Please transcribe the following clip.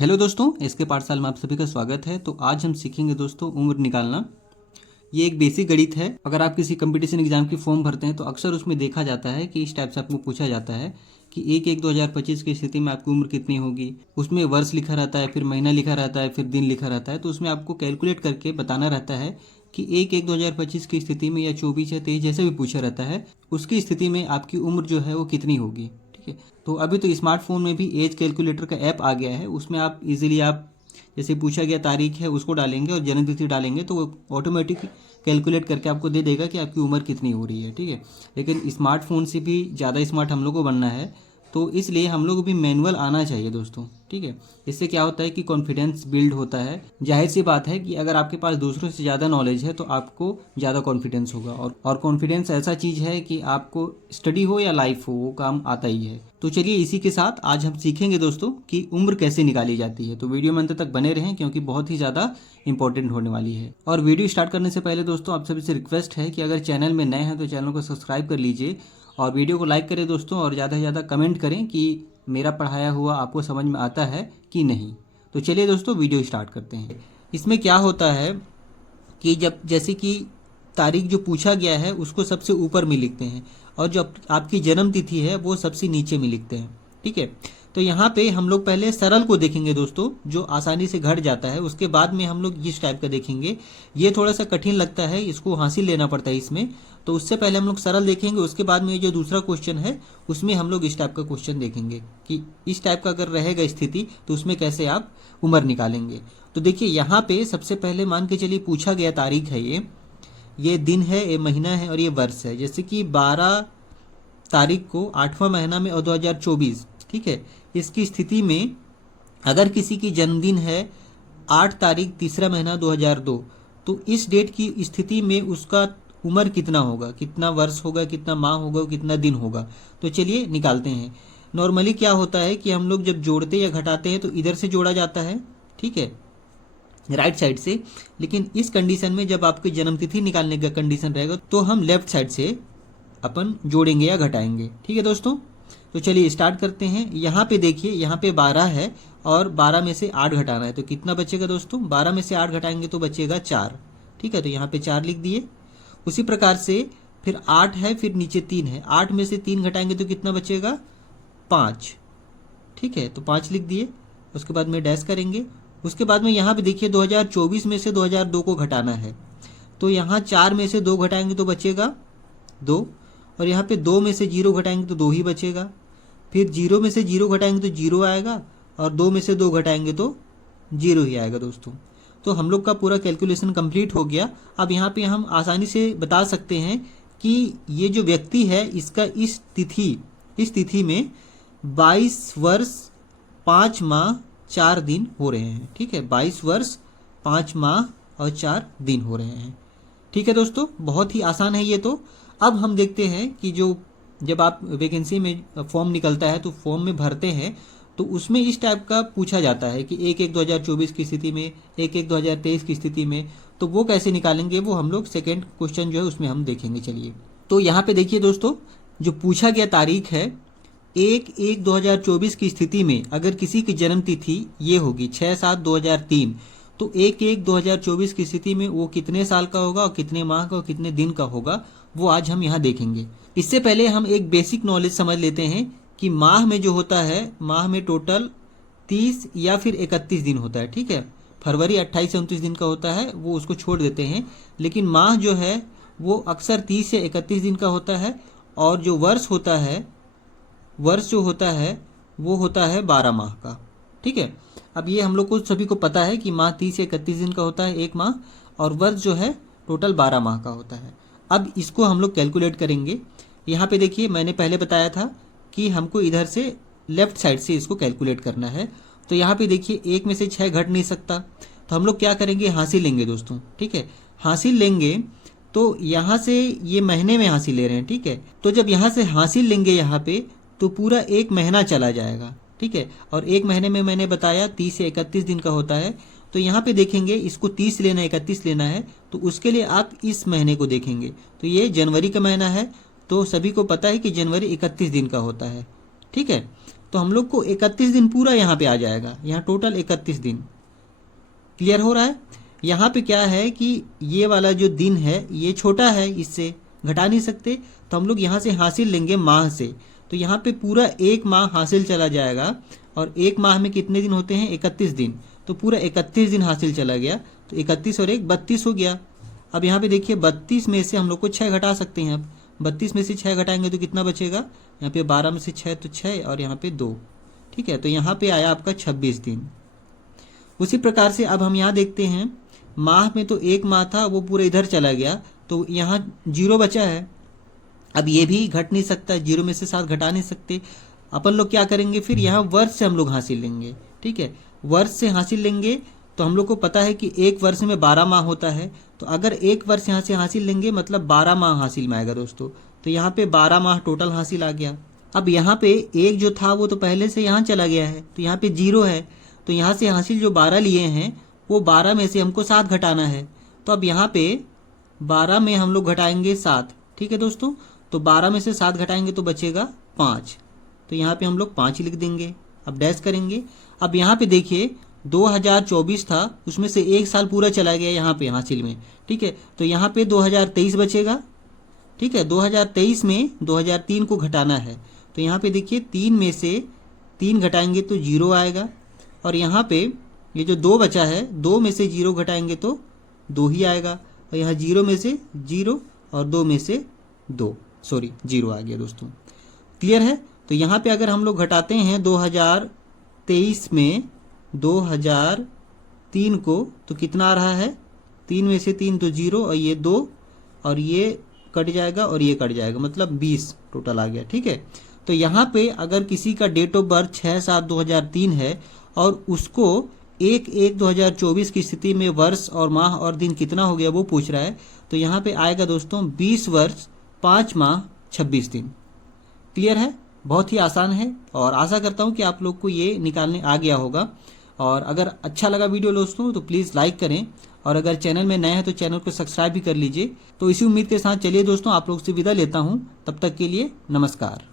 Hello दोस्तों, इसके पाठशाला में आप सभी का स्वागत है। तो आज हम सीखेंगे दोस्तों उम्र निकालना। ये एक बेसिक गणित है। अगर आप किसी कंपटीशन एग्जाम की फॉर्म भरते हैं तो अक्सर उसमें देखा जाता है कि इस टाइप से आपको पूछा जाता है कि 1/1/2025 की स्थिति में आपकी उम्र कितनी होगी। उसमें वर्ष लिखा रहता है, फिर महीना लिखा रहता है, फिर दिन लिखा रहता है। तो उसमें आपको कैलकुलेट करके बताना रहता है कि 1/1/2025 की स्थिति में या 24 या 23 जैसे भी पूछा रहता है उसकी स्थिति में आपकी उम्र जो है वो कितनी होगी। ठीक है, तो अभी तो स्मार्टफोन में भी एज कैलकुलेटर का ऐप आ गया है। उसमें आप इजीली आप जैसे पूछा गया तारीख है उसको डालेंगे और जन्म तिथि डालेंगे तो वो ऑटोमेटिक कैलकुलेट करके आपको दे देगा कि आपकी उम्र कितनी हो रही है। ठीक है, लेकिन स्मार्टफोन से भी ज़्यादा स्मार्ट हम लोग को बनना है, तो इसलिए हम लोग को भी मैनुअल आना चाहिए दोस्तों। ठीक है, इससे क्या होता है कि कॉन्फिडेंस बिल्ड होता है। जाहिर सी बात है कि अगर आपके पास दूसरों से ज़्यादा नॉलेज है तो आपको ज़्यादा कॉन्फिडेंस होगा, और कॉन्फिडेंस ऐसा चीज़ है कि आपको स्टडी हो या लाइफ हो वो काम आता ही है। तो चलिए इसी के साथ आज हम सीखेंगे दोस्तों कि उम्र कैसे निकाली जाती है। तो वीडियो में अंत तक बने रहें क्योंकि बहुत ही ज़्यादा इंपॉर्टेंट होने वाली है। और वीडियो स्टार्ट करने से पहले दोस्तों आप सभी से रिक्वेस्ट है कि अगर चैनल में नए हैं तो चैनल को सब्सक्राइब कर लीजिए और वीडियो को लाइक करें दोस्तों, और ज़्यादा से ज़्यादा कमेंट करें कि मेरा पढ़ाया हुआ आपको समझ में आता है कि नहीं। तो चलिए दोस्तों वीडियो स्टार्ट करते हैं। इसमें क्या होता है कि जब जैसे कि तारीख जो पूछा गया है उसको सबसे ऊपर में लिखते हैं और जो आपकी जन्म तिथि है वो सबसे नीचे में लिखते हैं। ठीक है, तो यहाँ पे हम लोग पहले सरल को देखेंगे दोस्तों, जो आसानी से घट जाता है। उसके बाद में हम लोग इस टाइप का देखेंगे। ये थोड़ा सा कठिन लगता है, इसको हासिल लेना पड़ता है इसमें। तो उससे पहले हम लोग सरल देखेंगे, उसके बाद में जो दूसरा क्वेश्चन है उसमें हम लोग इस टाइप का क्वेश्चन देखेंगे कि इस टाइप का अगर रहेगा स्थिति तो उसमें कैसे आप उम्र निकालेंगे। तो देखिए यहाँ पे सबसे पहले मान के चलिए पूछा गया तारीख है, ये दिन है, ये महीना है और ये वर्ष है। जैसे कि 12 तारीख को 8वां महीना में और 2024। ठीक है, इसकी स्थिति में अगर किसी की जन्मदिन है 8 तारीख 3रा महीना 2002, तो इस डेट की स्थिति में उसका उम्र कितना होगा, कितना वर्ष होगा, कितना माह होगा, कितना दिन होगा। तो चलिए निकालते हैं। नॉर्मली क्या होता है कि हम लोग जब जोड़ते या घटाते हैं तो इधर से जोड़ा जाता है, ठीक है, राइट साइड से। लेकिन इस कंडीशन में जब आपकी जन्मतिथि निकालने का कंडीशन रहेगा तो हम लेफ्ट साइड से अपन जोड़ेंगे या घटाएंगे। ठीक है दोस्तों, तो चलिए स्टार्ट करते हैं। यहाँ पे देखिए, यहाँ पे 12 है और 12 में से 8 घटाना है तो कितना बचेगा दोस्तों, 12 में से 8 घटाएंगे तो बचेगा 4। ठीक है, तो यहाँ पे 4 लिख दिए। उसी प्रकार से फिर 8 है, फिर नीचे 3 है, 8 में से 3 घटाएंगे तो कितना बचेगा, 5। ठीक है, तो 5 लिख दिए। उसके बाद में डैश करेंगे। उसके बाद में यहाँ पे देखिए 2024 में से 2002 को घटाना है तो यहाँ 4 में से 2 घटाएंगे तो बचेगा 2, और यहाँ पे 2 में से 0 घटाएंगे तो 2 ही बचेगा। फिर 0 में से 0 घटाएंगे तो 0 आएगा और 2 में से 2 घटाएंगे तो 0 ही आएगा दोस्तों। तो हम लोग का पूरा कैलकुलेशन कंप्लीट हो गया। अब यहाँ पे हम आसानी से बता सकते हैं कि ये जो व्यक्ति है इसका इस तिथि में 22 वर्ष 5 माह 4 दिन हो रहे हैं। ठीक है, 22 वर्ष 5 माह और 4 दिन हो रहे हैं। ठीक है दोस्तों, बहुत ही आसान है ये। तो अब हम देखते हैं कि जो जब आप वैकेंसी में फॉर्म निकलता है तो फॉर्म में भरते हैं तो उसमें इस टाइप का पूछा जाता है कि 1/1/2024 की स्थिति में, 1/1/2023 की स्थिति में। तो वो कैसे निकालेंगे वो हम लोग सेकेंड क्वेश्चन जो है उसमें हम देखेंगे। चलिए, तो यहाँ पे देखिए दोस्तों, जो पूछा गया तारीख है 1/1/2024 की स्थिति में अगर किसी की जन्म तिथि ये होगी 6/7/2003, तो 1/1/2024 की स्थिति में वो कितने साल का होगा और कितने माह का और कितने दिन का होगा वो आज हम यहाँ देखेंगे। इससे पहले हम एक बेसिक नॉलेज समझ लेते हैं कि माह में जो होता है, माह में टोटल 30 या फिर 31 दिन होता है। ठीक है, फरवरी 28 से 29 दिन का होता है, वो उसको छोड़ देते हैं। लेकिन माह जो है वो अक्सर 30 से 31 दिन का होता है। और जो वर्ष होता है, वर्ष जो होता है वो होता है 12 माह का। ठीक है, अब ये हम लोग को सभी को पता है कि माह 30 से 31 दिन का होता है एक माह, और वर्ष जो है टोटल 12 माह का होता है। अब इसको हम लोग कैलकुलेट करेंगे। यहाँ पे देखिए मैंने पहले बताया था कि हमको इधर से लेफ्ट साइड से इसको कैलकुलेट करना है। तो यहाँ पे देखिए 1 में से 6 घट नहीं सकता, तो हम लोग क्या करेंगे, हासिल लेंगे दोस्तों। ठीक है, हासिल लेंगे तो यहाँ से ये महीने में हासिल ले रहे हैं। ठीक है, तो जब यहाँ से हासिल लेंगे यहाँ पे तो पूरा एक महीना चला जाएगा। ठीक है, और एक महीने में मैंने बताया 30 से 31 दिन का होता है। तो यहाँ पे देखेंगे इसको 30 लेना है, 31 लेना है, तो उसके लिए आप इस महीने को देखेंगे। तो ये जनवरी का महीना है, तो सभी को पता है कि जनवरी 31 दिन का होता है। ठीक है, तो हम लोग को 31 दिन पूरा यहाँ पे आ जाएगा। यहाँ टोटल 31 दिन। क्लियर हो रहा है? यहाँ पे क्या है कि ये वाला जो दिन है ये छोटा है, इससे घटा नहीं सकते, तो हम लोग यहाँ से हासिल लेंगे माह से। तो यहाँ पे पूरा एक माह हासिल चला जाएगा, और एक माह में कितने दिन होते हैं? 31 दिन। तो पूरा 31 दिन हासिल चला गया, तो 31 और 1 32 हो गया। अब यहाँ पे देखिए 32 में से हम लोग को 6 घटा सकते हैं। अब 32 में से 6 घटाएंगे तो कितना बचेगा? यहाँ पे 12 में से 6 तो 6 और यहाँ पे 2। ठीक है, तो यहाँ पे आया आपका 26 दिन। उसी प्रकार से अब हम यहाँ देखते हैं, माह में तो एक माह था वो पूरा इधर चला गया, तो यहाँ 0 बचा है। अब ये भी घट नहीं सकता, 0 में से 7 घटा नहीं सकते। अपन लोग क्या करेंगे फिर? यहाँ वर्ष से हम लोग हासिल लेंगे। ठीक है, वर्ष से हासिल लेंगे तो हम लोग को पता है कि एक वर्ष में 12 माह होता है, तो अगर एक वर्ष यहाँ से हासिल लेंगे मतलब 12 माह हासिल में आएगा दोस्तों। तो यहाँ पे 12 माह टोटल हासिल आ गया। अब यहाँ पे एक जो था वो तो पहले से यहाँ चला गया है, तो यहाँ पे 0 है, तो यहाँ से हासिल जो 12 लिए हैं वो 12 में से हमको 7 घटाना है। तो अब यहाँ पे 12 में हम लोग घटाएंगे 7। ठीक है दोस्तों, तो 12 में से 7 घटाएंगे तो बचेगा 5, तो यहाँ पे हम लोग 5 लिख देंगे। अब डैश करेंगे। अब यहाँ पे देखिए 2024 था, उसमें से एक साल पूरा चला गया यहाँ पे हासिल में। ठीक है, तो यहाँ पे 2023 बचेगा। ठीक है, 2023 में 2003 को घटाना है, तो यहाँ पे देखिए 3 में से 3 घटाएंगे तो 0 आएगा, और यहाँ पे ये जो 2 बचा है 2 में से 0 घटाएंगे तो 2 ही आएगा, और यहाँ 0 में से 0 और 2 में से 2 0 आ गया दोस्तों। क्लियर है? तो यहाँ पे अगर हम लोग घटाते हैं 2023 में 2003 को तो कितना आ रहा है? 3 में से 3 तो 0 और ये 2 और ये कट जाएगा और ये कट जाएगा, मतलब 20 टोटल आ गया। ठीक है, तो यहाँ पे अगर किसी का डेट ऑफ बर्थ 6/7/2003 है और उसको 1/1/2024 की स्थिति में वर्ष और माह और दिन कितना हो गया वो पूछ रहा है, तो यहाँ पे आएगा दोस्तों 20 वर्ष 5 माह 26 दिन। क्लियर है? बहुत ही आसान है, और आशा करता हूँ कि आप लोग को ये निकालने आ गया होगा। और अगर अच्छा लगा वीडियो दोस्तों तो प्लीज़ लाइक करें, और अगर चैनल में नए हैं तो चैनल को सब्सक्राइब भी कर लीजिए। तो इसी उम्मीद के साथ चलिए दोस्तों, आप लोग से विदा लेता हूँ। तब तक के लिए नमस्कार।